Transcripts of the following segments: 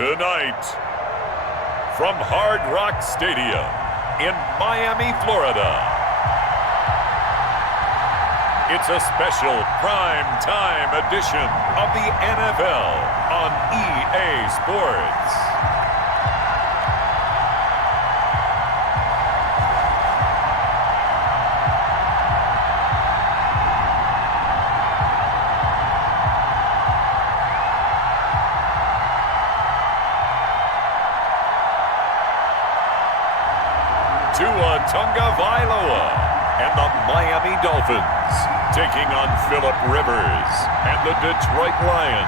Tonight, from Hard Rock Stadium in Miami, Florida, it's a special prime-time edition of the NFL on EA Sports. Tagovailoa and the Miami Dolphins taking on Phillip Rivers and the Detroit Lions.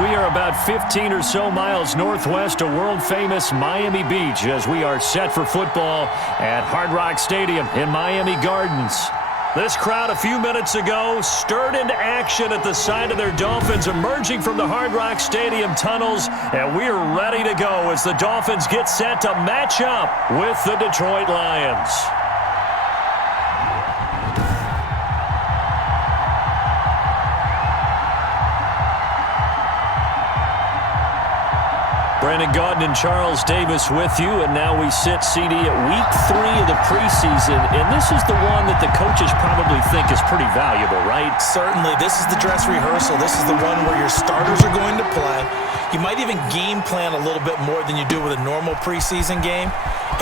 We are about 15 or so miles northwest of world-famous Miami Beach as we are set for football at Hard Rock Stadium in Miami Gardens. This crowd a few minutes ago stirred into action at the sight of their Dolphins emerging from the Hard Rock Stadium tunnels, and we're ready to go as the Dolphins get set to match up with the Detroit Lions. Brandon Gaudin and Charles Davis with you, and now we sit CD at week 3 of the preseason, and this is the one that the coaches probably think is pretty valuable, right? Certainly. This is the dress rehearsal. This is the one where your starters are going to play. You might even game plan a little bit more than you do with a normal preseason game,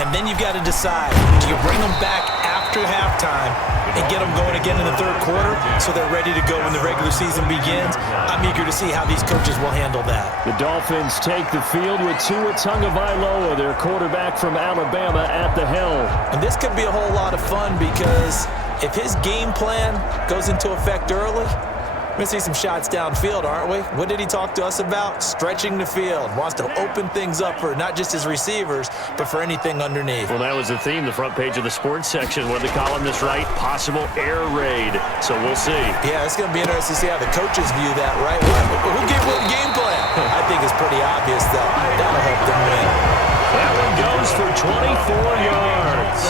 and then you've got to decide, do you bring them back after halftime and get them going again in the third quarter so they're ready to go when the regular season begins? I'm eager to see how these coaches will handle that. The Dolphins take the field with Tua Tagovailoa, their quarterback from Alabama, at the helm. And this could be a whole lot of fun because if his game plan goes into effect early, we're going to see some shots downfield, aren't we? What did he talk to us about? Stretching the field. Wants to open things up for not just his receivers, but for anything underneath. Well, that was the theme, the front page of the sports section. What did the columnists write? Possible air raid. So we'll see. Yeah, it's going to be interesting to see how the coaches view that, right? Who gave what game plan? I think it's pretty obvious, though. That'll help them win. That one goes for 24 yards.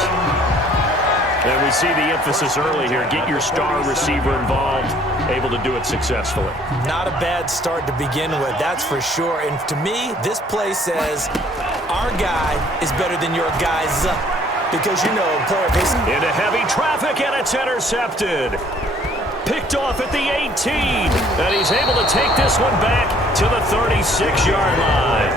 And we see the emphasis early here. Get your star receiver involved, able to do it successfully. Not a bad start to begin with, that's for sure. And to me, this play says our guy is better than your guy's because, you know, a player of his... Into heavy traffic, and it's intercepted. Picked off at the 18. And he's able to take this one back to the 36-yard line.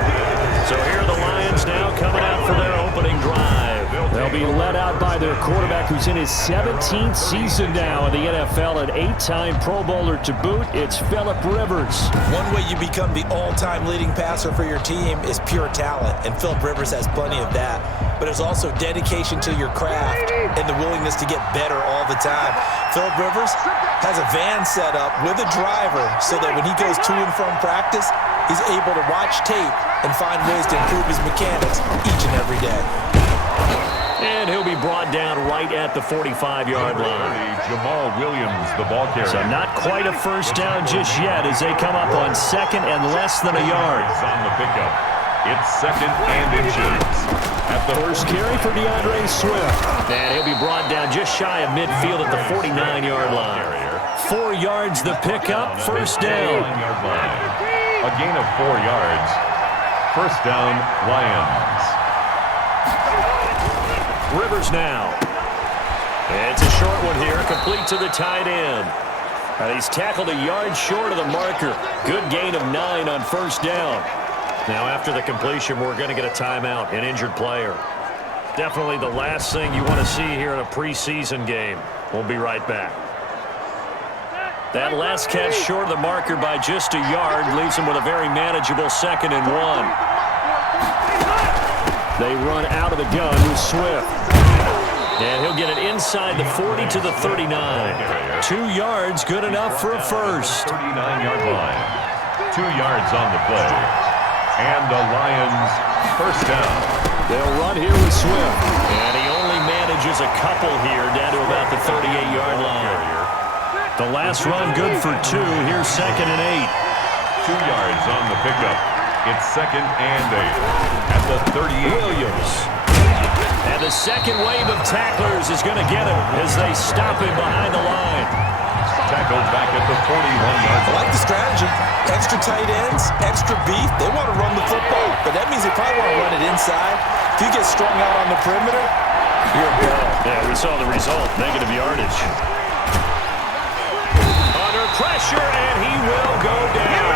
So here are the Lions now coming out for their opening drive. They'll be led out by their quarterback who's in his 17th season now in the NFL, an 8-time Pro Bowler to boot. It's Phillip Rivers. One way you become the all-time leading passer for your team is pure talent, and Phillip Rivers has plenty of that. But there's also dedication to your craft and the willingness to get better all the time. Phillip Rivers has a van set up with a driver so that when he goes to and from practice, he's able to watch tape and find ways to improve his mechanics each and every day. And he'll be brought down right at the 45-yard line. Jamal Williams, the ball carrier. So not quite a first down just yet as they come up on second and less than a yard. On the pickup, it's second and inches. At the first carry for DeAndre Swift. And he'll be brought down just shy of midfield at the 49-yard line. 4 yards the pickup, first down. A gain of 4 yards. First down, Lions. Rivers now. And it's a short one here, complete to the tight end. And he's tackled a yard short of the marker. Good gain of 9 on first down. Now after the completion, we're going to get a timeout, an injured player. Definitely the last thing you want to see here in a preseason game. We'll be right back. That last catch short of the marker by just a yard leaves him with a very manageable 2nd and 1. They run out of the gun with Swift. And he'll get it inside the 40 to the 39. 2 yards, good enough for a first. 39-yard line. 2 yards on the play. And the Lions first down. They'll run here with Swift. And he only manages a couple here down to about the 38-yard line. The last run good for 2. Here's 2nd and 8. 2 yards on the pickup. It's 2nd and 8 at the 38. Williams. And the second wave of tacklers is going to get him as they stop him behind the line. Tackled back at the 41-yard line. I like the strategy. Extra tight ends, offense, extra beef, they want to run the football. But that means they probably want to run it inside. If you get strung out on the perimeter, you're a barrel. Yeah, we saw the result, negative yardage. Under pressure, and he will go down.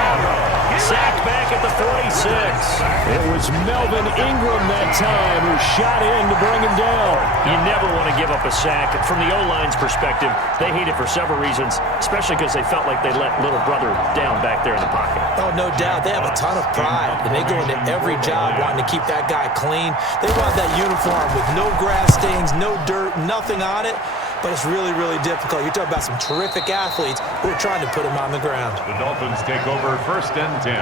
Sacked back at the 46. It was Melvin Ingram that time who shot in to bring him down. You never want to give up a sack. From the O-line's perspective, they hate it for several reasons, especially because they felt like they let little brother down back there in the pocket. Oh, no doubt. They have a ton of pride, and they go into every job wanting to keep that guy clean. They want that uniform with no grass stains, no dirt, nothing on it. But it's really, really difficult. You're talking about some terrific athletes who are trying to put him on the ground. The Dolphins take over 1st and 10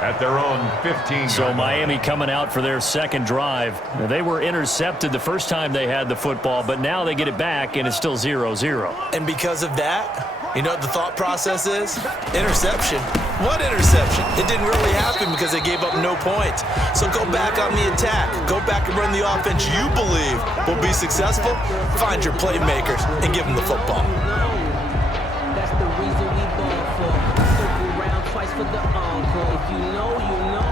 at their own 15. So Miami coming out for their second drive. They were intercepted the first time they had the football, but now they get it back, and it's still 0-0. And because of that, you know what the thought process is? Interception. What interception? It didn't really happen because they gave up no points. So go back on the attack. Go back and run the offense you believe will be successful. Find your playmakers and give them the football. That's the reason we ball for. Circle around twice for the encore. If you know, you know.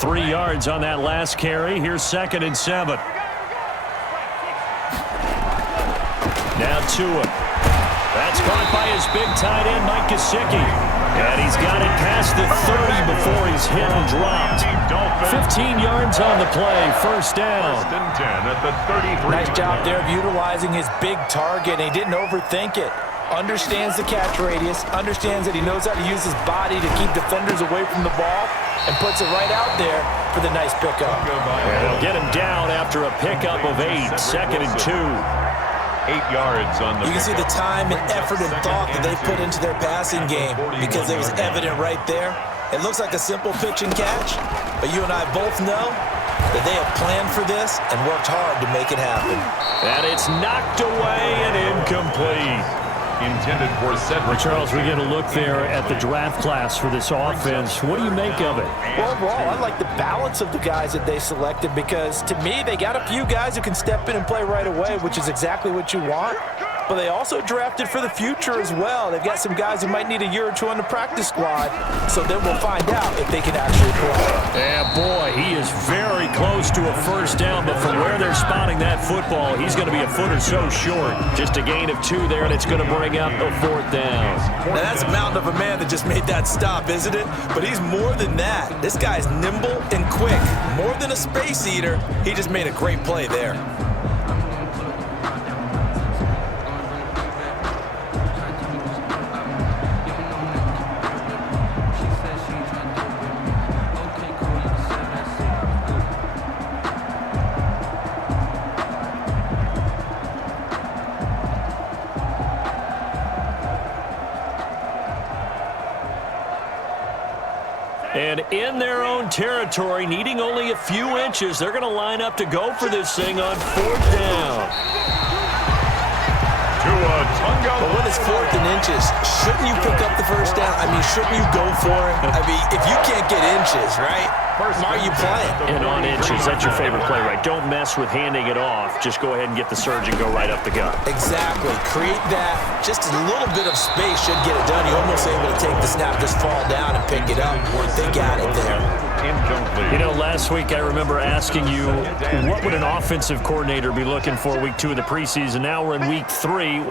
3 yards on that last carry. Here's 2nd and 7. Now Tua. That's caught by his big tight end, Mike Gesicki. And he's got it past the 30 before he's hit and dropped. 15 yards on the play. First down. 1st and 10 at the 33. Nice job there of utilizing his big target. He didn't overthink it. Understands the catch radius. Understands that he knows how to use his body to keep defenders away from the ball. And puts it right out there for the nice pickup. And they'll get him down after a pickup of 8. 2nd and 2. 8 yards on the. You can see the time and effort and thought that they put into their passing game because it was evident right there. It looks like a simple pitch and catch, but you and I both know that they have planned for this and worked hard to make it happen. And it's knocked away and incomplete. Intended for Cedric. Charles, we get a look there at the draft class for this offense. What do you make of it? Well, overall, I like the balance of the guys that they selected because, to me, they got a few guys who can step in and play right away, which is exactly what you want. But they also drafted for the future as well. They've got some guys who might need a year or two on the practice squad, so then we'll find out if they can actually play. Yeah, boy, he is very close to a first down, but from where they're spotting that football, he's going to be a foot or so short. Just a gain of 2 there, and it's going to bring up a 4th down. Now, that's a mountain of a man that just made that stop, isn't it? But he's more than that. This guy's nimble and quick. More than a space eater, he just made a great play there. And in their own territory, needing only a few inches, they're going to line up to go for this thing on 4th down. But when it's 4th and inches, shouldn't you pick up the first down? I mean, shouldn't you go for it? I mean, if you can't get inches, right, why are you playing? And on inches, that's your favorite play, right? Don't mess with handing it off. Just go ahead and get the surge and go right up the gut. Exactly. Create that. Just a little bit of space should get it done. You're almost able to take the snap, just fall down and pick it up. They got it there. You know, last week I remember asking you, what would an offensive coordinator be looking for week 2 of the preseason? Now we're in week 3.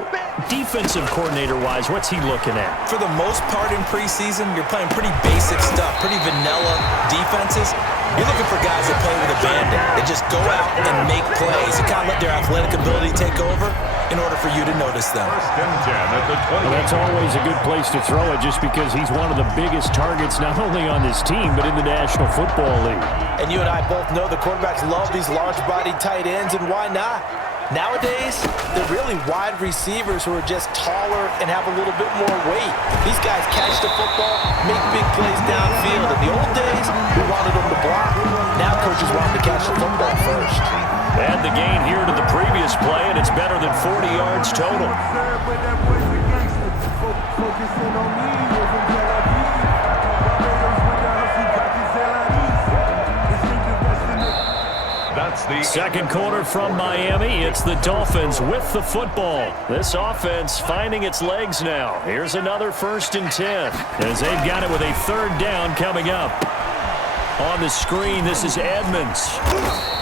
Defensive coordinator-wise, what's he looking at? For the most part in preseason, you're playing pretty basic stuff, pretty vanilla defenses. You're looking for guys that play with abandon, that just go out and make plays and kind of let their athletic ability take over in order for you to notice them. 1st and 10 at the 20. Well, that's always a good place to throw it just because he's one of the biggest targets not only on this team but in the National Football League. And you and I both know the quarterbacks love these large-bodied tight ends, and why not? Nowadays, they're really wide receivers who are just taller and have a little bit more weight. These guys catch the football, make big plays downfield. In the old days, we wanted them to block. Now coaches want them to catch the football first. Add the gain here to the previous play, and it's better than 40 yards total. That's Second quarter from Miami. It's the Dolphins with the football. This offense finding its legs now. Here's another 1st and 10 as they've got it with a 3rd down coming up. On the screen, this is Edmonds.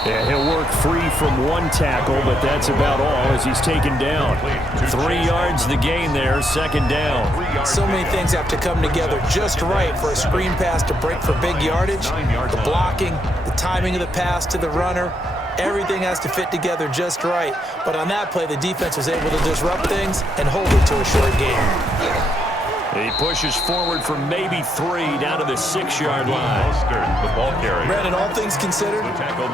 Yeah, he'll work free from 1 tackle, but that's about all as he's taken down. 3 yards the gain there, 2nd down. So many things have to come together just right for a screen pass to break for big yardage. The blocking, the timing of the pass to the runner, everything has to fit together just right. But on that play, the defense was able to disrupt things and hold it to a short game. He pushes forward for maybe 3 down to the 6-yard line. The ball carrier. Brandon, all things considered,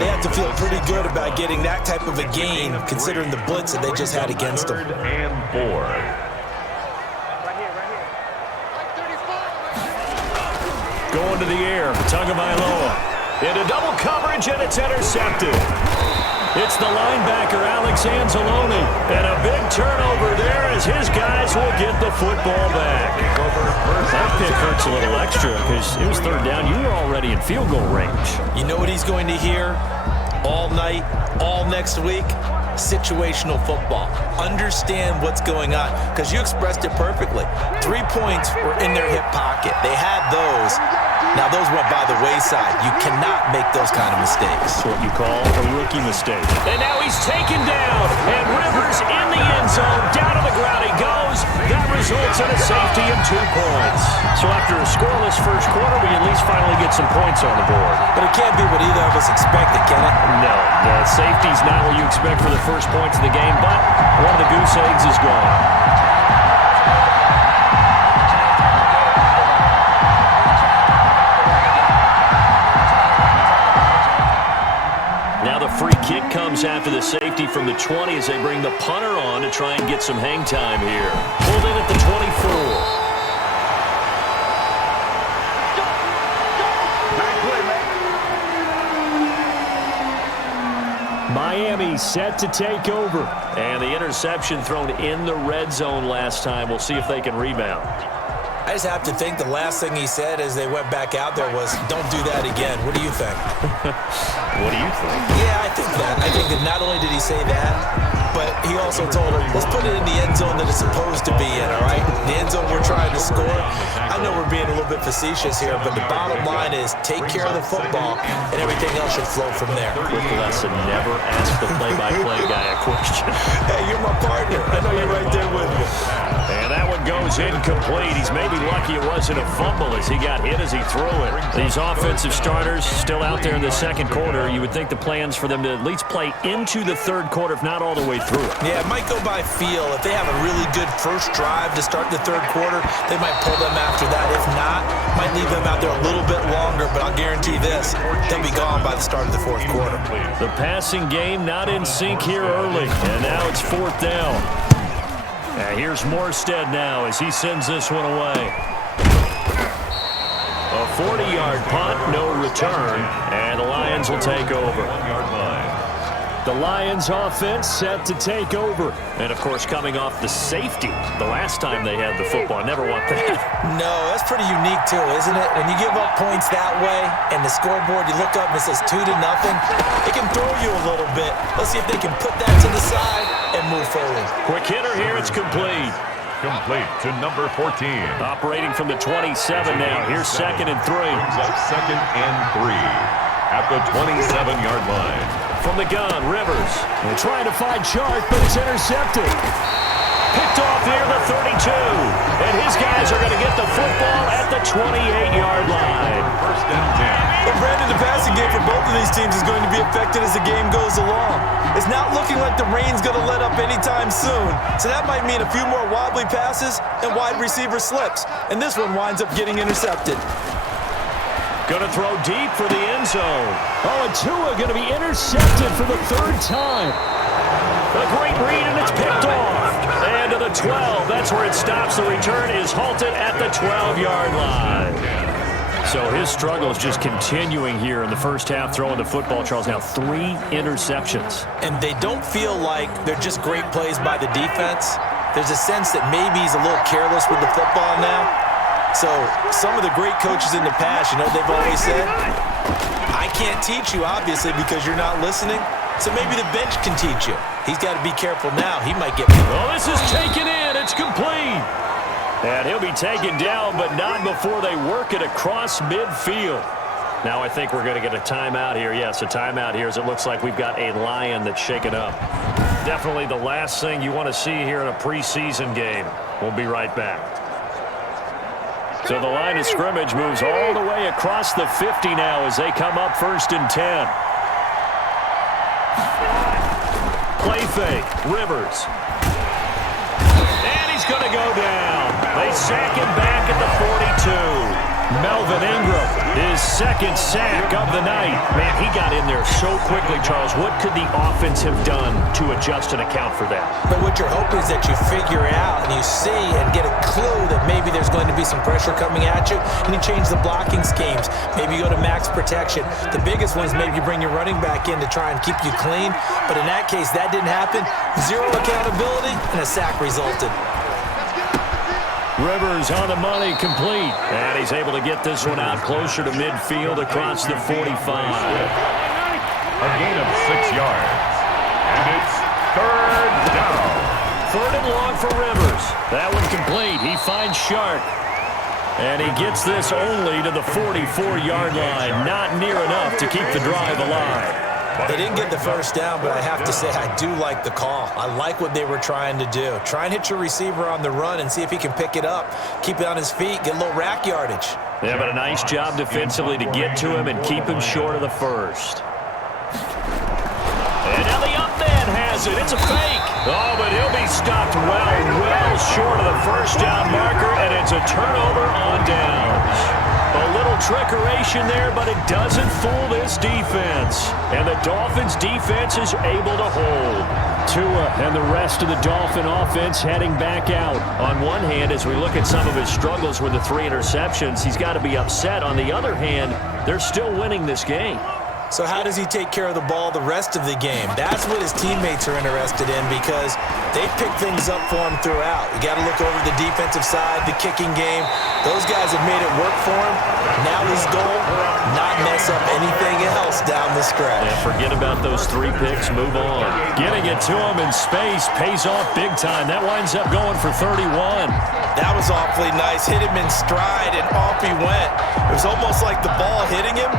they have to feel pretty good about getting that type of a gain considering the blitz that they just had against them. 3rd and 4. Going to the air, Tagovailoa. Into double coverage, and it's intercepted. It's the linebacker, Alex Anzalone. And a big turnover there as his guys will get the football back. That pick hurts a little extra because it was 3rd down. You were already in field goal range. You know what he's going to hear all night, all next week? Situational football. Understand what's going on because you expressed it perfectly. 3 points were in their hip pocket. They had those. Now, those went by the wayside. You cannot make those kind of mistakes. That's what you call a rookie mistake. And now he's taken down. And Rivers in the end zone. Down to the ground he goes. That results in a safety and 2 points. So after a scoreless first quarter, we at least finally get some points on the board. But it can't be what either of us expected, can it? No, the safety's not what you expect for the first points of the game, but one of the goose eggs is gone. Now the free kick comes after the safety from the 20 as they bring the punter on to try and get some hang time here. Pulled in at the 24. Miami set to take over. And the interception thrown in the red zone last time. We'll see if they can rebound. I just have to think the last thing he said as they went back out there was, don't do that again. What do you think? What do you think? Yeah, I think that. I think that not only did he say that, but he also told him, let's put it in the end zone that it's supposed to be in, all right? The end zone we're trying to score. I know we're being a little bit facetious here, but the bottom line is take care of the football, and everything else should flow from there. Quick lesson, never ask the play-by-play guy a question. Hey, you're my partner. I know you're right there with me. And that one goes incomplete. He's maybe lucky it wasn't a fumble as he got hit as he threw it. These offensive starters still out there in the second quarter. You would think the plans for them to at least play into the third quarter, if not all the way through it. Yeah, it might go by feel. If they have a really good first drive to start the third quarter, they might pull them after that. If not, might leave them out there a little bit longer, but I'll guarantee this, they'll be gone by the start of the fourth quarter. The passing game not in sync here early, and now it's 4th down. Here's Morstead now as he sends this one away. A 40-yard punt, no return, and the Lions will take over. The Lions offense set to take over. And, of course, coming off the safety the last time they had the football. I never want that. No, that's pretty unique, too, isn't it? When you give up points that way and the scoreboard, you look up and it says 2-0, it can throw you a little bit. Let's see if they can put that to the side and move forward. Quick hitter here. It's complete. Complete to number 14. Operating from the 27 now. Here's 2nd and 3. 2nd and 3 at the 27-yard line. From the gun, Rivers. They're trying to find Chark, but it's intercepted. Picked off near the 32. And his guys are going to get the football at the 28-yard line. 1st and 10. Well, Brandon, the passing game for both of these teams is going to be affected as the game goes along. It's not looking like the rain's going to let up anytime soon. So that might mean a few more wobbly passes and wide receiver slips. And this one winds up getting intercepted. Going to throw deep for the end zone. Oh, and Tua going to be intercepted for the 3rd time. A great read, and it's picked off. And to the 12. That's where it stops. The return is halted at the 12-yard line. So his struggle is just continuing here in the first half, throwing the football, Charles. Now 3 interceptions. And they don't feel like they're just great plays by the defense. There's a sense that maybe he's a little careless with the football now. So some of the great coaches in the past, you know what they've always said? I can't teach you, obviously, because you're not listening. So maybe the bench can teach you. He's got to be careful now. He might get... Well, this is taken in. It's complete. And he'll be taken down, but not before they work it across midfield. Now I think we're going to get a timeout here. Yes, a timeout here as it looks like we've got a Lion that's shaken up. Definitely the last thing you want to see here in a preseason game. We'll be right back. So the line of scrimmage moves all the way across the 50 now as they come up 1st and 10. Play fake, Rivers. And he's going to go down. They sack him back at the 42. Melvin Ingram, his second sack of the night. Man, he got in there so quickly, Charles. What could the offense have done to adjust and account for that? But what you're hoping is that you figure it out and you see and get a clue that maybe there's going to be some pressure coming at you, and you change the blocking schemes. Maybe you go to max protection. The biggest one is maybe you bring your running back in to try and keep you clean. But in that case, that didn't happen. Zero accountability, and a sack resulted. Rivers on the money, complete. And he's able to get this one out closer to midfield across the 45. A gain of 6 yards. And it's 3rd down. 3rd and long for Rivers. That one complete. He finds Shark. And he gets this only to the 44-yard line. Not near enough to keep the drive alive. They didn't get the first down, but I have to say I do like the call. I like what they were trying to do. Try and hit your receiver on the run and see if he can pick it up, keep it on his feet, get a little rack yardage. Yeah, but a nice job defensively to get to him and keep him short of the first. And now the up man has it. It's a fake. Oh, but he'll be stopped well short of the first down marker, and it's a turnover on downs. A little trickeration there, but it doesn't fool this defense. And the Dolphins' defense is able to hold. Tua and the rest of the Dolphin offense heading back out. On one hand, as we look at some of his struggles with the 3 interceptions, he's got to be upset. On the other hand, they're still winning this game. So how does he take care of the ball the rest of the game? That's what his teammates are interested in because they pick things up for him throughout. You got to look over the defensive side, the kicking game. Those guys have made it work for him. Now his goal, not mess up anything else down the stretch. Yeah, forget about those 3 picks. Move on. Getting it to him in space pays off big time. That winds up going for 31. That was awfully nice. Hit him in stride, and off he went. It was almost like the ball hitting him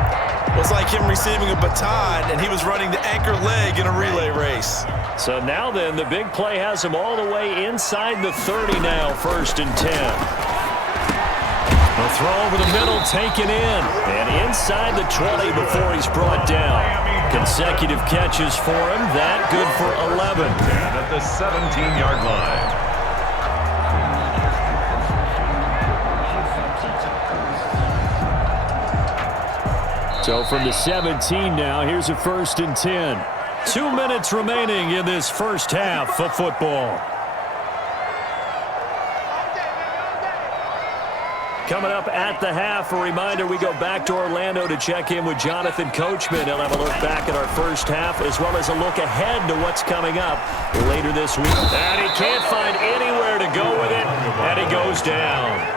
was like him receiving a baton, and he was running the anchor leg in a relay race. So now then, the big play has him all the way inside the 30 now, 1st and 10. The throw over the middle, taken in, and inside the 20 before he's brought down. Consecutive catches for him, that good for 11. And at the 17-yard line. So from the 17 now, here's a 1st and 10. 2 minutes remaining in this first half of football. Coming up at the half, a reminder, we go back to Orlando to check in with Jonathan Coachman. He'll have a look back at our first half as well as a look ahead to what's coming up later this week. And he can't find anywhere to go with it, and he goes down.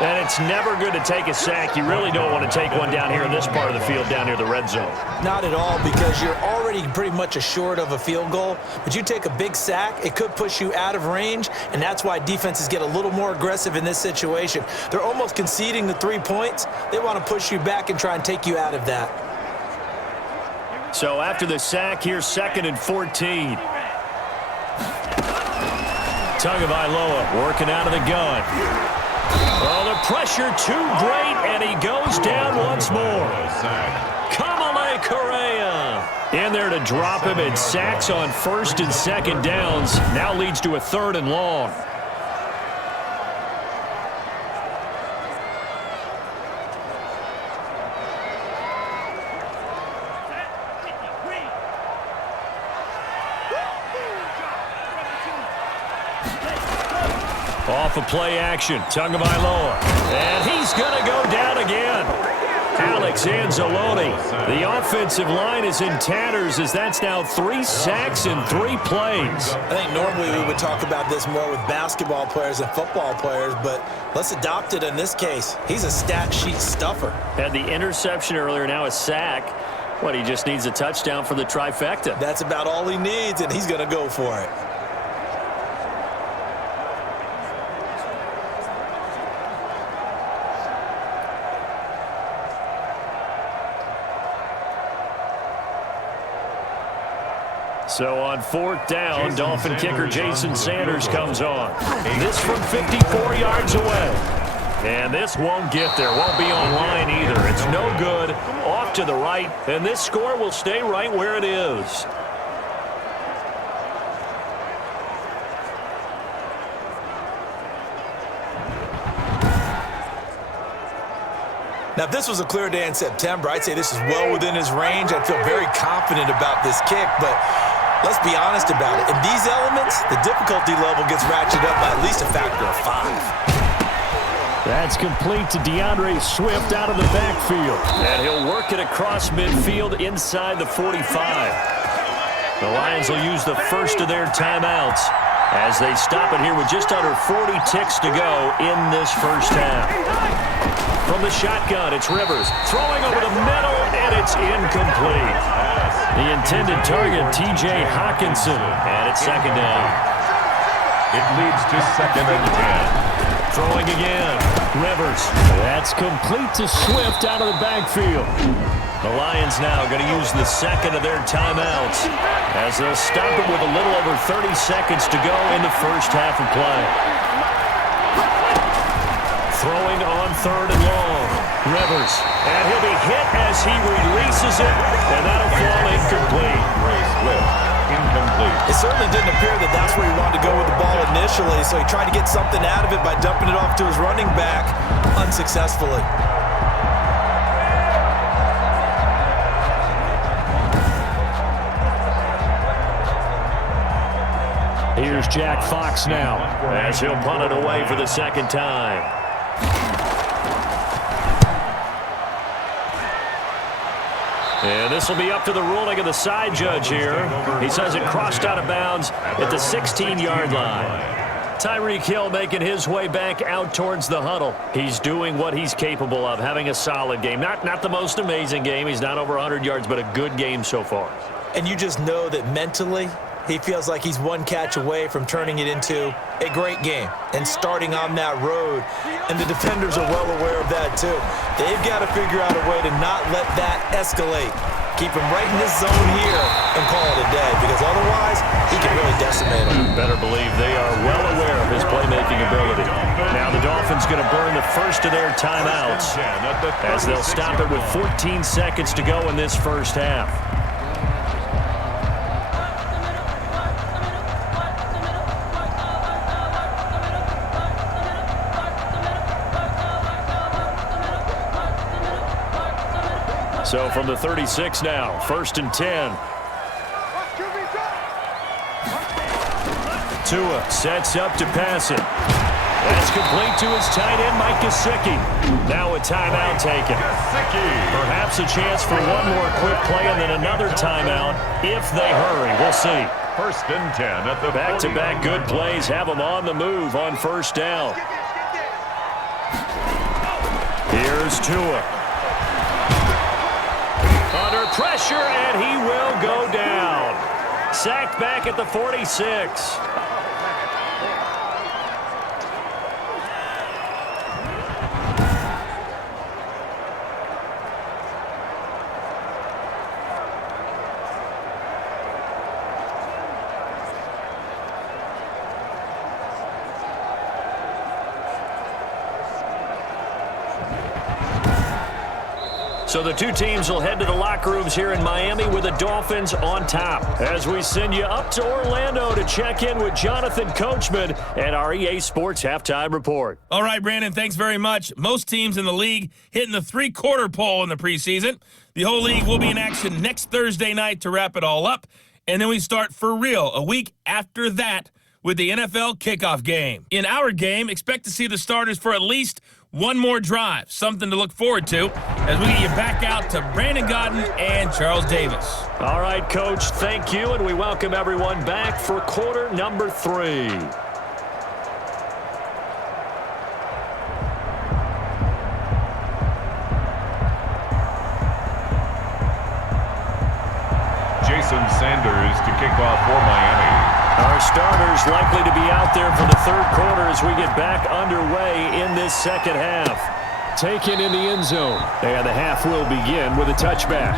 And it's never good to take a sack. You really don't want to take one down here in this part of the field, down near the red zone. Not at all, because you're already pretty much assured of a field goal. But you take a big sack, it could push you out of range, and that's why defenses get a little more aggressive in this situation. They're almost conceding the 3 points. They want to push you back and try and take you out of that. So after the sack, here's 2nd and 14. Tagovailoa working out of the gun. Oh, the pressure too great, and he goes down once more. Kamale Correa in there to drop him, and sacks on 1st and 2nd downs. Now leads to a 3rd and long. Off of play action, Tagovailoa, and he's going to go down again. Alex Anzalone. The offensive line is in tatters as that's now 3 sacks in 3 plays. I think normally we would talk about this more with basketball players and football players, but let's adopt it in this case. He's a stat sheet stuffer. Had the interception earlier, now a sack. Well, he just needs a touchdown for the trifecta. That's about all he needs, and he's going to go for it. So on 4th down, Dolphin kicker Jason Sanders comes on. This from 54 yards away. And this won't get there, won't be on line either. It's no good, off to the right, and this score will stay right where it is. Now, if this was a clear day in September, I'd say this is well within his range. I'd feel very confident about this kick, but let's be honest about it. In these elements, the difficulty level gets ratcheted up by at least a factor of 5. That's complete to DeAndre Swift out of the backfield. And he'll work it across midfield inside the 45. The Lions will use the first of their timeouts as they stop it here with just under 40 ticks to go in this first half. From the shotgun, it's Rivers throwing over the middle, and it's incomplete. The intended target, T.J. Hawkinson, and it's second down. It leads to 2nd and 10. Throwing again, Rivers. That's complete to Swift out of the backfield. The Lions now going to use the second of their timeouts as they'll stop it with a little over 30 seconds to go in the first half of play. Throwing on 3rd and long. Rivers. And he'll be hit as he releases it, and that'll fall incomplete. Incomplete. It certainly didn't appear that that's where he wanted to go with the ball initially, so he tried to get something out of it by dumping it off to his running back unsuccessfully. Here's Jack Fox now as he'll punt it away for the second time. And this will be up to the ruling of the side judge here. He says it crossed out of bounds at the 16-yard line. Tyreek Hill making his way back out towards the huddle. He's doing what he's capable of, having a solid game. Not the most amazing game. He's not over 100 yards, but a good game so far. And you just know that mentally, he feels like he's one catch away from turning it into a great game and starting on that road. And the defenders are well aware of that too. They've got to figure out a way to not let that escalate. Keep him right in this zone here and call it a day, because otherwise he can really decimate him. Better believe they are well aware of his playmaking ability. Now the Dolphins going to burn the first of their timeouts as they'll stop it with 14 seconds to go in this first half. So from the 36 now, 1st and 10. Tua sets up to pass it. That's complete to his tight end, Mike Gesicki. Now a timeout taken. Perhaps a chance for one more quick play and then another timeout if they hurry. We'll see. 1st and 10 at the back-to-back good plays have them on the move on 1st down. Here's Tua. Under pressure, and he will go down. Sacked back at the 46. So the two teams will head to the locker rooms here in Miami with the Dolphins on top. As we send you up to Orlando to check in with Jonathan Coachman and our EA Sports Halftime Report. All right, Brandon, thanks very much. Most teams in the league hitting the three-quarter pole in the preseason. The whole league will be in action next Thursday night to wrap it all up. And then we start for real a week after that with the NFL kickoff game. In our game, expect to see the starters for at least one more drive, something to look forward to as we get you back out to Brandon Godden and Charles Davis. All right, Coach, thank you, and we welcome everyone back for quarter number 3. Sanders to kick off for Miami. Our starters likely to be out there for the third quarter as we get back underway in this second half. Taken in the end zone. And the half will begin with a touchback.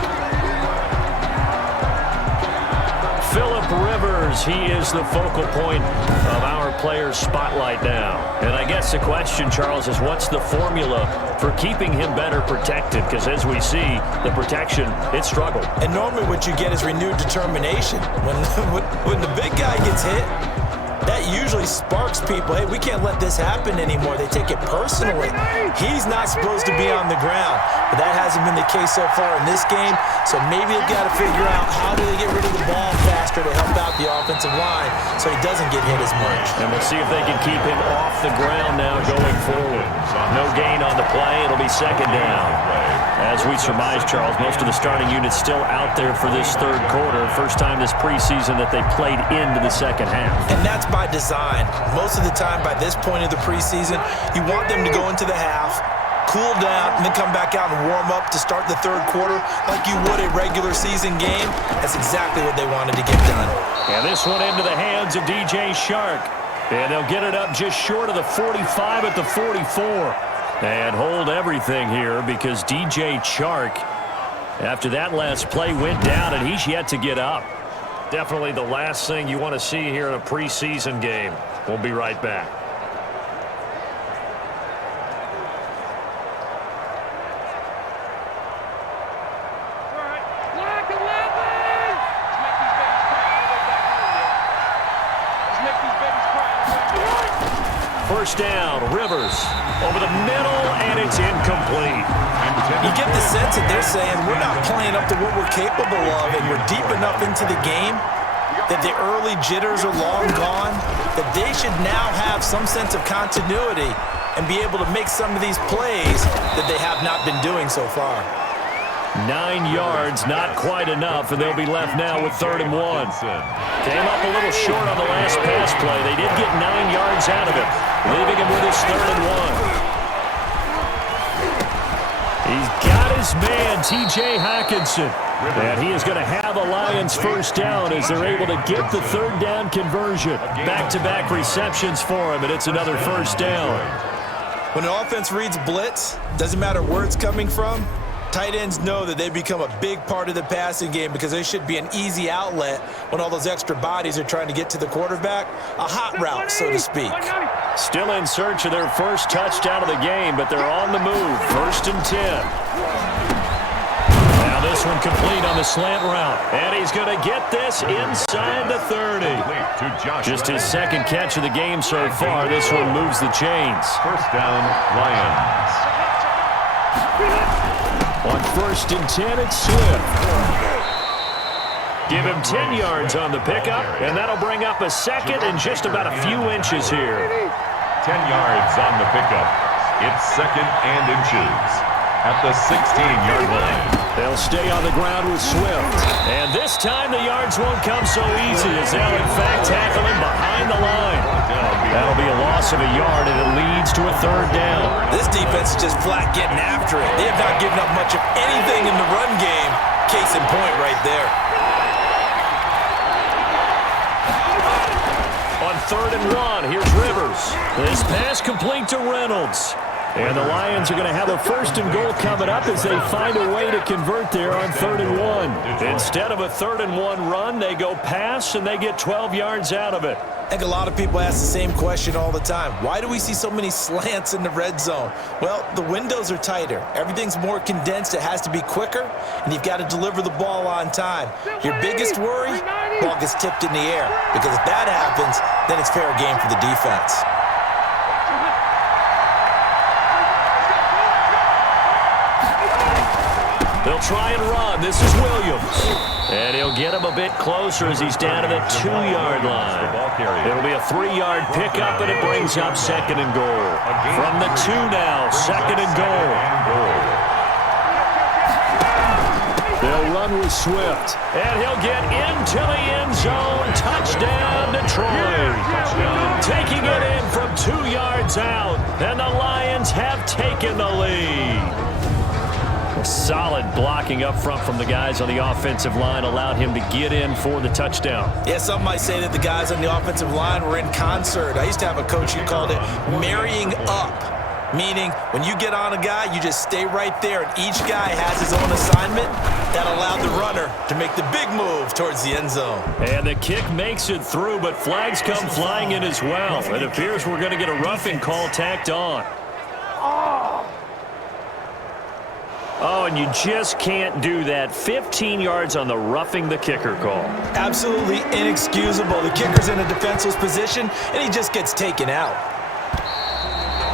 Philip Rivers, he is the focal point of our players' spotlight now. And I guess the question, Charles, is what's the formula for keeping him better protected? Because as we see, the protection, it struggled. And normally what you get is renewed determination. When the big guy gets hit, that usually sparks people. Hey, we can't let this happen anymore. They take it personally. He's not supposed to be on the ground, but that hasn't been the case so far in this game. So maybe they've got to figure out how do they get rid of the ball faster to help out the offensive line so he doesn't get hit as much. And we'll see if they can keep him off the ground now going forward. No gain on the play. It'll be second down. As we surmise, Charles, most of the starting unit's still out there for this third quarter. First time this preseason that they played into the second half. And that's by design. Most of the time by this point of the preseason, you want them to go into the half, cool down, and then come back out and warm up to start the third quarter like you would a regular season game. That's exactly what they wanted to get done. And this one into the hands of DJ Chark. And they'll get it up just short of the 45 at the 44. And hold everything here because DJ Chark, after that last play, went down, and he's yet to get up. Definitely the last thing you want to see here in a preseason game. We'll be right back. First down, Rivers over the middle, and it's incomplete. You get the sense that they're saying we're not playing up to what we're capable of, and we're deep enough into the game that the early jitters are long gone, that they should now have some sense of continuity and be able to make some of these plays that they have not been doing so far. 9 yards, not quite enough, and they'll be left now with 3rd and 1. Came up a little short on the last pass play. They did get 9 yards out of it, leaving him with his 3rd and 1. He's got his man, T.J. Hockenson. And he is going to have a Lions first down as they're able to get the 3rd down conversion. Back-to-back receptions for him, and it's another first down. When an offense reads blitz, doesn't matter where it's coming from, tight ends know that they become a big part of the passing game because they should be an easy outlet when all those extra bodies are trying to get to the quarterback. A hot route, so to speak. Still in search of their first touchdown of the game, but they're on the move. 1st and 10. Now this one complete on the slant route. And he's going to get this inside the 30. Just his second catch of the game so far. This one moves the chains. First down, Lions. On 1st and 10, it's Swift. Give him 10 yards on the pickup, and that'll bring up a second and just about a few inches here. 10 yards on the pickup. It's 2nd and inches at the 16-yard line. They'll stay on the ground with Swift. And this time the yards won't come so easy as they'll in fact tackle him behind the line. That'll be a loss of a yard, and it leads to a 3rd down. This defense is just flat getting after it. They have not given up much of anything in the run game. Case in point right there. On 3rd and 1, here's Rivers. This pass complete to Reynolds. And the Lions are going to have a 1st and goal coming up as they find a way to convert there on 3rd and 1. Instead of a 3rd and 1 run, they go pass, and they get 12 yards out of it. I think a lot of people ask the same question all the time. Why do we see so many slants in the red zone? Well, the windows are tighter. Everything's more condensed. It has to be quicker, and you've got to deliver the ball on time. Your biggest worry? Ball gets tipped in the air. Because if that happens, then it's fair game for the defense. They'll try and run. This is Williams. And he'll get him a bit closer as he's down to the 2-yard line. It'll be a 3-yard pickup, and it brings up 2nd and goal. From the 2 now, 2nd and goal. They'll run with Swift. And he'll get into the end zone. Touchdown, Detroit. Taking it in from 2 yards out. And the Lions have taken the lead. solid blocking up front from the guys on the offensive line allowed him to get in for the touchdown. Yeah, some might say that the guys on the offensive line were in concert. I used to have a coach who called it marrying up, meaning when you get on a guy, you just stay right there, and each guy has his own assignment. That allowed the runner to make the big move towards the end zone. And the kick makes it through, but flags come flying in as well. It appears we're going to get a roughing call tacked on. Oh, and you just can't do that. 15 yards on the roughing the kicker call. Absolutely inexcusable. The kicker's in a defenseless position, and he just gets taken out.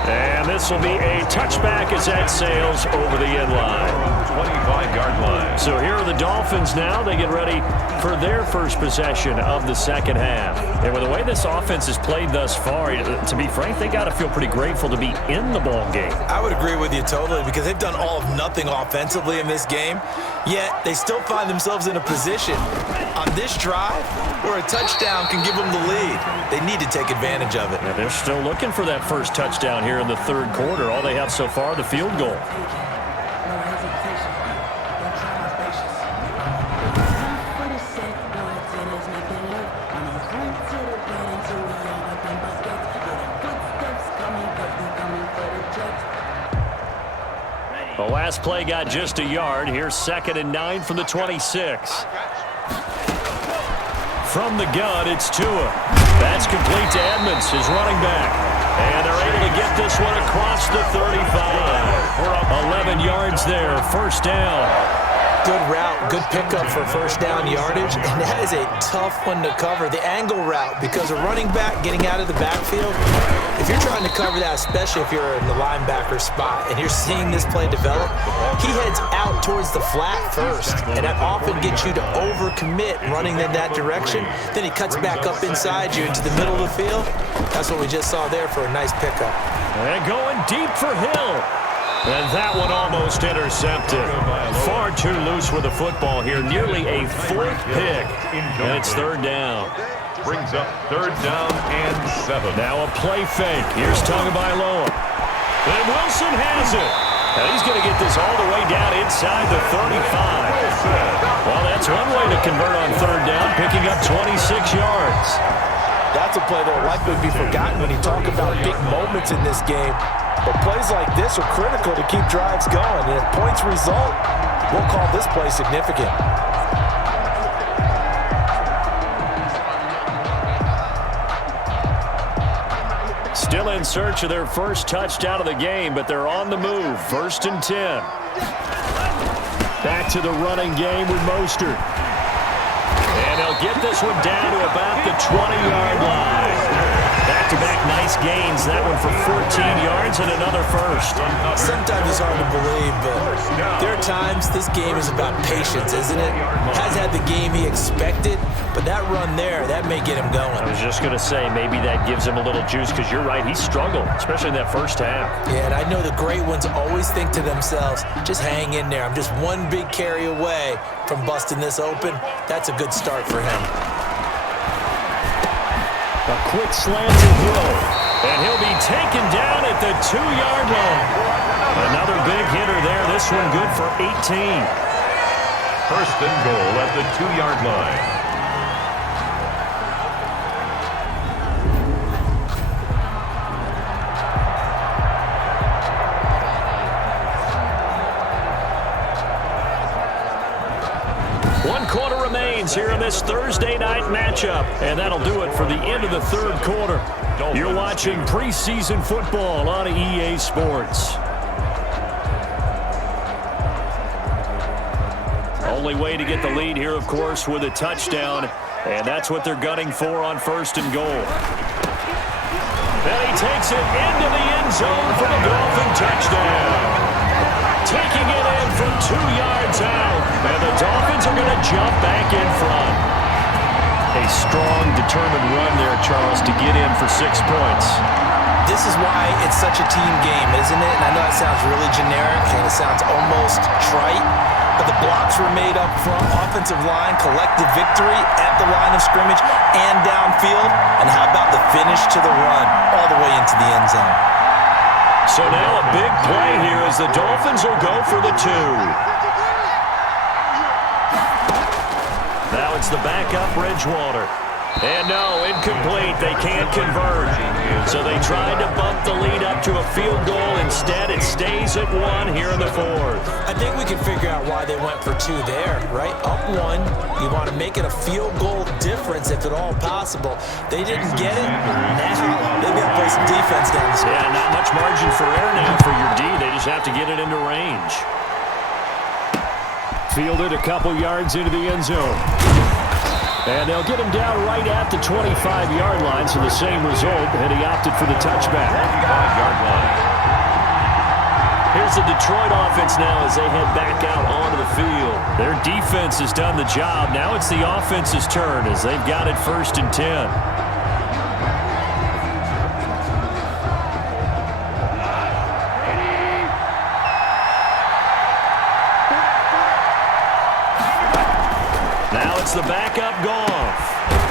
And this will be a touchback as that sails over the end line. 25-yard line. So here are the Dolphins now. They get ready for their first possession of the second half. And with the way this offense has played thus far, to be frank, they got to feel pretty grateful to be in the ball game. I would agree with you totally because they've done all of nothing offensively in this game, yet they still find themselves in a position on this drive where a touchdown can give them the lead. They need to take advantage of it. And they're still looking for that first touchdown here in the third quarter. All they have so far, the field goal. The last play got just a yard. Here's 2nd and 9 from the 26. From the gun, it's Tua. That's complete to Edmonds, his running back. And they're able to get this one across the 35. 11 yards there, first down. Good route, good pickup for first down yardage, and that is a tough one to cover. The angle route, because a running back getting out of the backfield, if you're trying to cover that, especially if you're in the linebacker spot and you're seeing this play develop, he heads out towards the flat first, and that often gets you to overcommit running in that direction. Then he cuts back up inside you into the middle of the field. That's what we just saw there for a nice pickup. And going deep for Hill. And that one almost intercepted. Far too loose with the football here. Nearly a 4th pick. And it's 3rd down. Brings up 3rd down and 7. Now a play fake. Here's Tagovailoa. And Wilson has it. And he's going to get this all the way down inside the 35. Well, that's one way to convert on 3rd down, picking up 26 yards. That's a play that will likely be forgotten when you talk about big moments in this game. But plays like this are critical to keep drives going. And if points result, we'll call this play significant. Still in search of their first touchdown of the game, but they're on the move. 1st and 10. Back to the running game with Mostert. And they'll get this one down to about the 20-yard line. Back-to-back nice gains. That one for 14 yards and another first. Sometimes it's hard to believe, but there are times this game is about patience, isn't it? Has had the game he expected, but that run there, that may get him going. I was just going to say, maybe that gives him a little juice because you're right, he struggled, especially in that first half. Yeah, and I know the great ones always think to themselves, just hang in there. I'm just one big carry away from busting this open. That's a good start for him. A quick slanted throw, and he'll be taken down at the 2-yard line. Another big hitter there. This one good for 18. 1st and goal at the 2-yard line. Here in this Thursday night matchup. And that'll do it for the end of the 3rd quarter. You're watching preseason football on EA Sports. Only way to get the lead here, of course, with a touchdown. And that's what they're gunning for on 1st and goal. And he takes it into the end zone for the Dolphin touchdown. Taking it in from 2 yards out. And the Dolphins are going to jump back in front. A strong, determined run there, Charles, to get in for 6 points. This is why it's such a team game, isn't it? And I know it sounds really generic and it sounds almost trite, but the blocks were made up front, offensive line, collective victory at the line of scrimmage and downfield. And how about the finish to the run all the way into the end zone? So now a big play here as the Dolphins will go for the 2. it's the backup Bridgewater. And no, incomplete. They can't convert. So they tried to bump the lead up to a field goal. Instead, it stays at 1 here in the fourth. I think we can figure out why they went for 2 there, right? Up 1, you want to make it a field goal difference if at all possible. They didn't get it. Now they've got to play some defense down the stretch. Yeah, not much margin for error now for your D. They just have to get it into range. Fielded a couple yards into the end zone. And they'll get him down right at the 25-yard line, so the same result, and he opted for the touchback. 25-yard line. Here's the Detroit offense now as they head back out onto the field. Their defense has done the job. Now it's the offense's turn as they've got it 1st and 10. Now it's the backup Goff.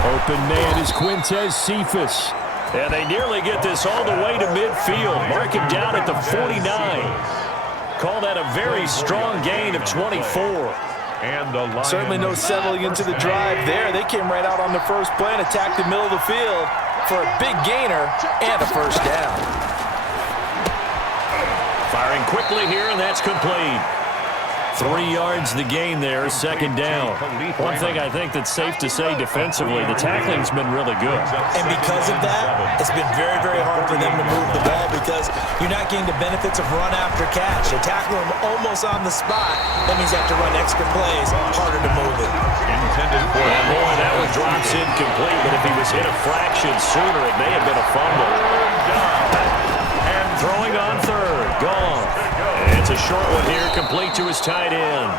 Open man is Quintez Cephas. And they nearly get this all the way to midfield. Mark him down at the 49. Call that a very strong gain of 24. And the Lions. Certainly no settling into the drive there. They came right out on the first play and attacked the middle of the field for a big gainer and a first down. Firing quickly here, and that's complete. 3 yards the gain there, 2nd down. One thing I think that's safe to say defensively, the tackling's been really good. And because of that, it's been very, very hard for them to move the ball because you're not getting the benefits of run after catch. They tackle them almost on the spot. That means you have to run extra plays, harder to move it. Intended for boy, that one drops incomplete, but if he was hit a fraction sooner, it may have been a fumble. And throwing on 3rd, gone. It's a short one here, complete to his tight end.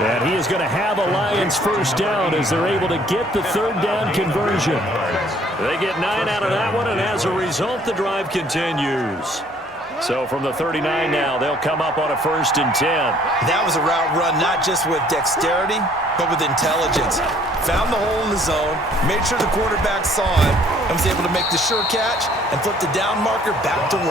And he is going to have a Lions first down as they're able to get the 3rd down conversion. They get 9 out of that one, and as a result, the drive continues. So from the 39 now, they'll come up on a 1st and 10. That was a route run not just with dexterity, but with intelligence. Found the hole in the zone, made sure the quarterback saw him, and was able to make the sure catch and flip the down marker back to 1.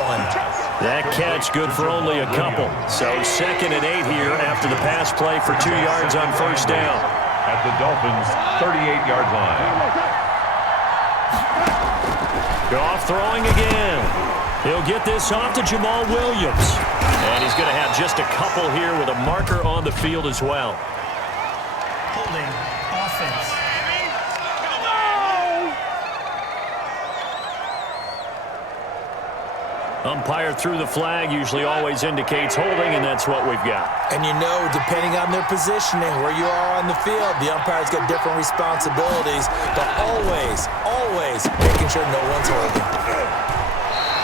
That catch good for only a couple. So 2nd and 8 here after the pass play for 2 yards on 1st down. At the Dolphins' 38-yard line. Goff throwing again. He'll get this off to Jamal Williams. And he's going to have just a couple here with a marker on the field as well. Holding offense. Umpire threw the flag, usually always indicates holding, and that's what we've got. And you know, depending on their positioning, where you are on the field, the umpire's got different responsibilities, but always making sure no one's holding.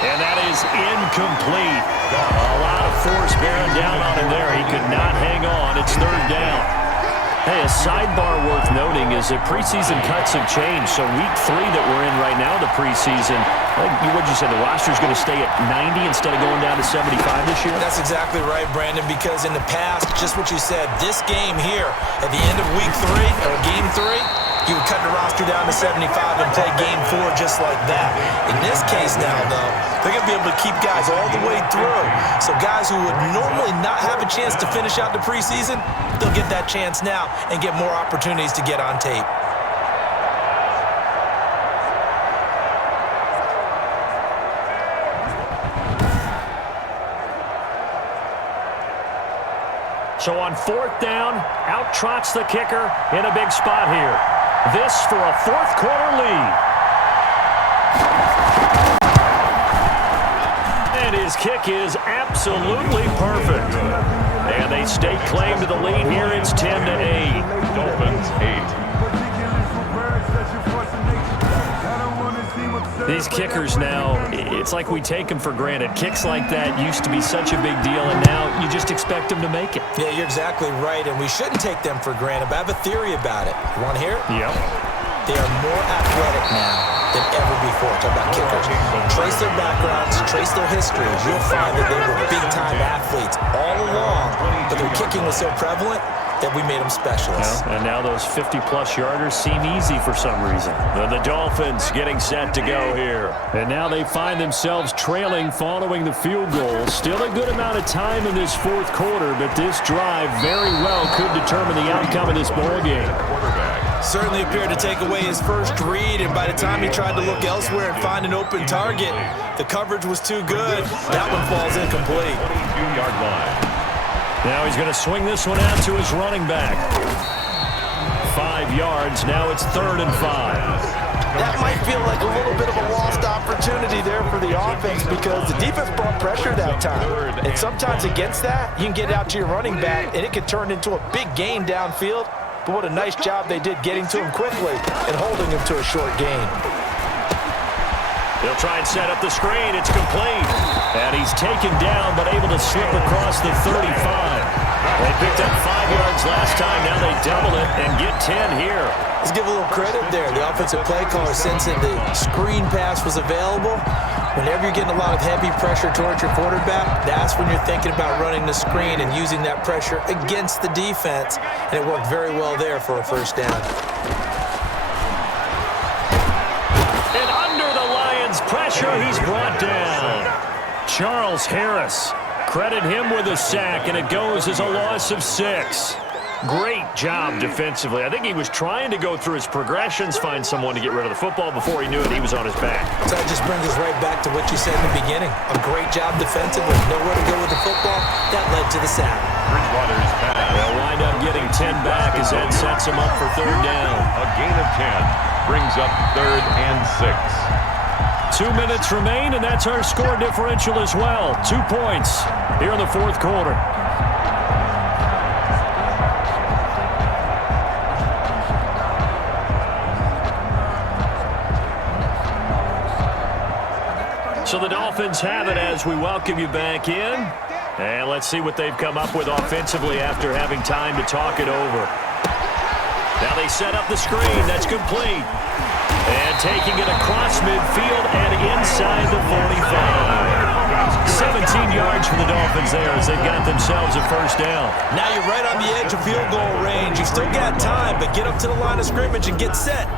And that is incomplete. A lot of force bearing down on him there. He could not hang on. It's 3rd down. Hey, a sidebar worth noting is that preseason cuts have changed. So week 3 that we're in right now, the preseason, what'd you say, the roster's going to stay at 90 instead of going down to 75 this year? That's exactly right, Brandon, because in the past, just what you said, this game here, at the end of week 3, or game 3, you would cut the roster down to 75 and play game 4 just like that. In this case now, though, they're going to be able to keep guys all the way through. So guys who would normally not have a chance to finish out the preseason, they'll get that chance now and get more opportunities to get on tape. So on 4th down, out trots the kicker in a big spot here. This for a 4th quarter lead. And his kick is absolutely perfect. And they stake claim to the lead here. It's 10-8. Dolphins 8. These kickers now, it's like we take them for granted. Kicks like that used to be such a big deal, and now you just expect them to make it. Yeah, you're exactly right, and we shouldn't take them for granted, but I have a theory about it. You want to hear it? Yep. They are more athletic now than ever before. Talk about kickers. Trace their backgrounds, trace their histories. You'll find that they were big-time athletes all along, but their kicking was so prevalent that we made them specialists. And now those 50-plus yarders seem easy for some reason. The Dolphins getting set to go here. And now they find themselves trailing following the field goal. Still a good amount of time in this 4th quarter, but this drive very well could determine the outcome of this ball game. Quarterback. Certainly appeared to take away his first read, and by the time he tried to look elsewhere and find an open target, the coverage was too good. That one falls incomplete. 22-yard line. Now he's going to swing this one out to his running back. 5 yards. Now it's 3rd and 5. That might feel like a little bit of a lost opportunity there for the offense because the defense brought pressure that time. And sometimes against that, you can get out to your running back, and it can turn into a big gain downfield. But what a nice job they did getting to him quickly and holding him to a short gain. They'll try and set up the screen. It's complete. And he's taken down but able to slip across the 35. They picked up 5 yards last time. Now they double it and get 10 here. Let's give a little credit there. The offensive play caller sensing the screen pass was available. Whenever you're getting a lot of heavy pressure towards your quarterback, that's when you're thinking about running the screen and using that pressure against the defense. And it worked very well there for a first down. And under the Lions' pressure, he's brought down. Charles Harris. Credit him with a sack, and it goes as a loss of 6. Great job defensively. I think he was trying to go through his progressions, find someone to get rid of the football. Before he knew it, he was on his back. So that just brings us right back to what you said in the beginning. A great job defensively. Nowhere to go with the football. That led to the sack. Bridgewater's pass. They'll wind up getting 10 back as that sets him up for 3rd down. A gain of 10 brings up 3rd and 6. 2 minutes remain, and that's our score differential as well. 2 points here in the 4th quarter. So the Dolphins have it as we welcome you back in. And let's see what they've come up with offensively after having time to talk it over. Now they set up the screen. That's complete. And taking it across midfield and inside the 45. 17 yards for the Dolphins there as they've got themselves a first down. Now you're right on the edge of field goal range. You still got time, but get up to the line of scrimmage and get set.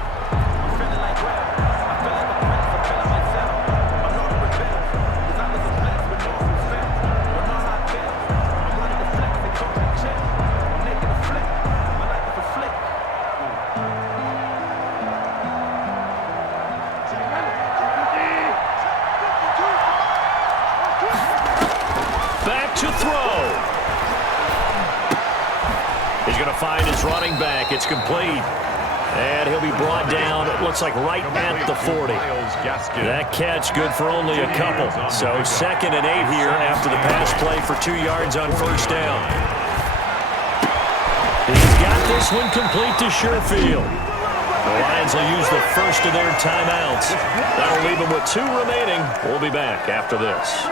Running back, it's complete. And he'll be brought down, it looks like right at the 40. That catch good for only a couple. So 2nd and 8 here after the pass play for 2 yards on first down. He's got this one complete to Sherfield. The Lions will use the first of their timeouts. That'll leave them with 2 remaining. We'll be back after this.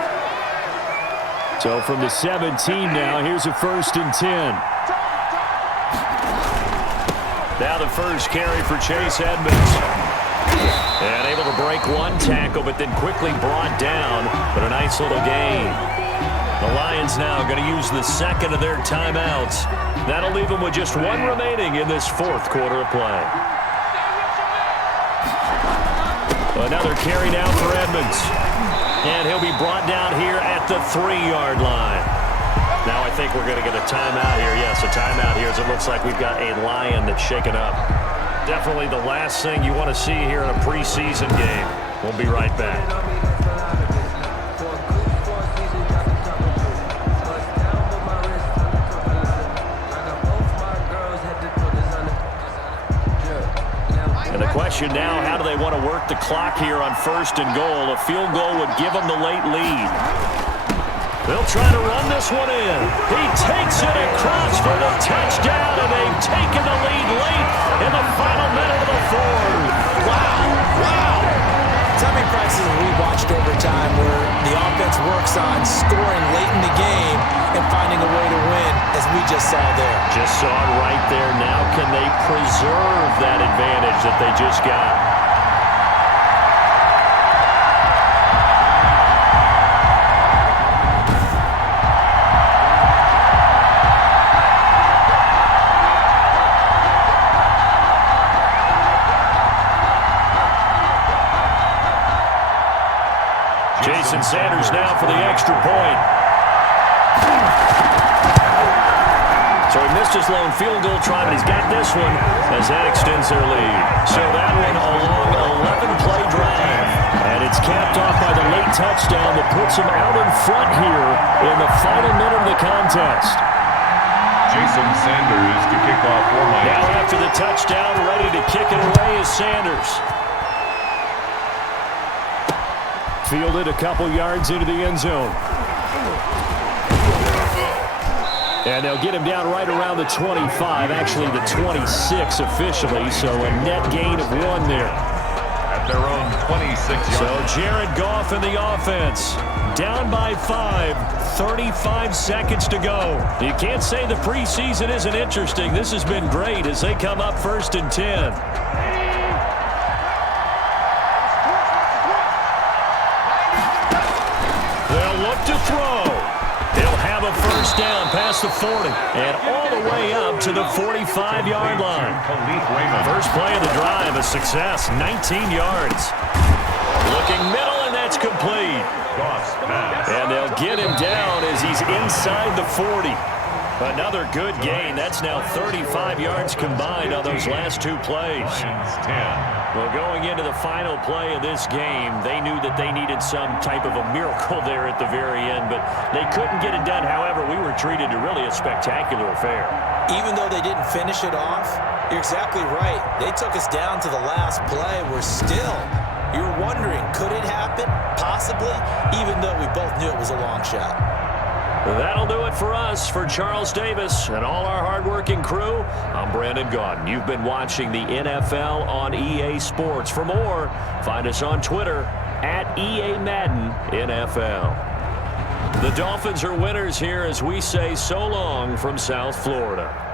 So from the 17 now, here's a 1st and 10. Now the first carry for Chase Edmonds. And able to break 1 tackle, but then quickly brought down. But a nice little gain. The Lions now going to use the 2nd of their timeouts. That'll leave them with just 1 remaining in this 4th quarter of play. Another carry now for Edmonds. And he'll be brought down here at the 3-yard line. Now I think we're going to get a timeout here. Yes, a timeout here as it looks like we've got a Lion that's shaken up. Definitely the last thing you want to see here in a preseason game. We'll be right back. And the question now, how do they want to work the clock here on 1st and goal? A field goal would give them the late lead. They'll try to run this one in. He takes it across for the touchdown, and they've taken the lead late in the final minute of the 4th. Wow. Tell me prices we watched over time where the offense works on scoring late in the game and finding a way to win, as we just saw there. Just saw it right there. Now can they preserve that advantage that they just got? Jason Sanders now for the extra point. So he missed his lone field goal try, but he's got this one as that extends their lead. So that one a long 11-play drive. And it's capped off by the late touchdown that puts him out in front here in the final minute of the contest. Jason Sanders to kick off for Miami. Now after the touchdown, ready to kick it away is Sanders. Fielded a couple yards into the end zone. And they'll get him down right around the 25, actually the 26 officially, so a net gain of 1 there. At their own 26 yards. So Jared Goff in the offense. Down by 5, 35 seconds to go. You can't say the preseason isn't interesting. This has been great as they come up 1st and 10. They'll look to throw. He'll have a first down past the 40 and all the way up to the 45-yard line. First play of the drive, a success, 19 yards. Looking middle, and that's complete. And they'll get him down as he's inside the 40. Another good gain. That's now 35 yards combined on those last 2 plays. Well, going into the final play of this game, they knew that they needed some type of a miracle there at the very end, but they couldn't get it done. However, we were treated to really a spectacular affair. Even though they didn't finish it off, you're exactly right. They took us down to the last play. You're wondering, could it happen? Possibly, even though we both knew it was a long shot. That'll do it for us. For Charles Davis and all our hardworking crew, I'm Brandon Gaudin. You've been watching the NFL on EA Sports. For more, find us on Twitter at EA Madden NFL. The Dolphins are winners here as we say so long from South Florida.